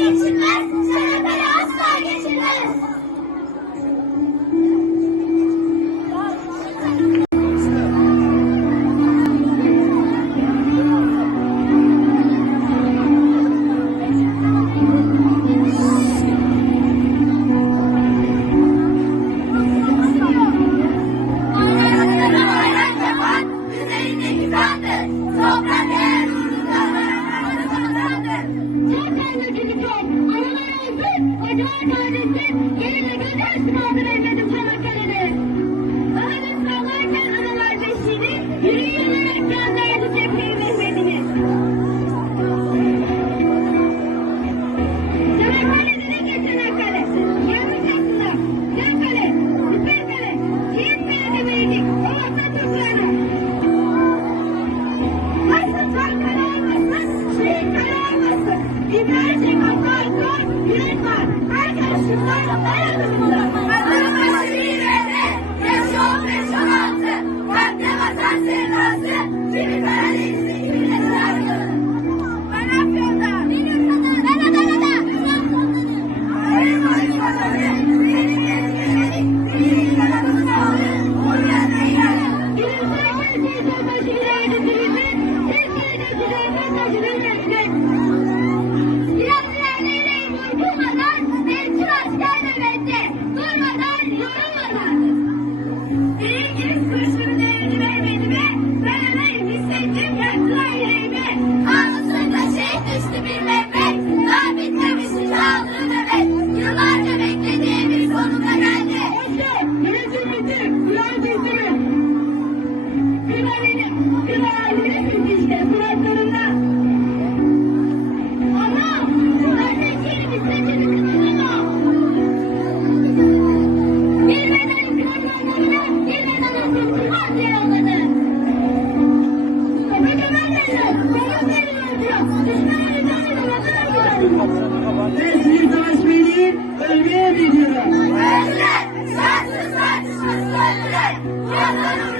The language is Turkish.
Christmas. Yerine gönder kaldır evladım Çanakkale. Ay, si no hay la pena, señora. Ölmeye veriyorum. Özgür! Sensiz sensiz özgürlük! Yazarım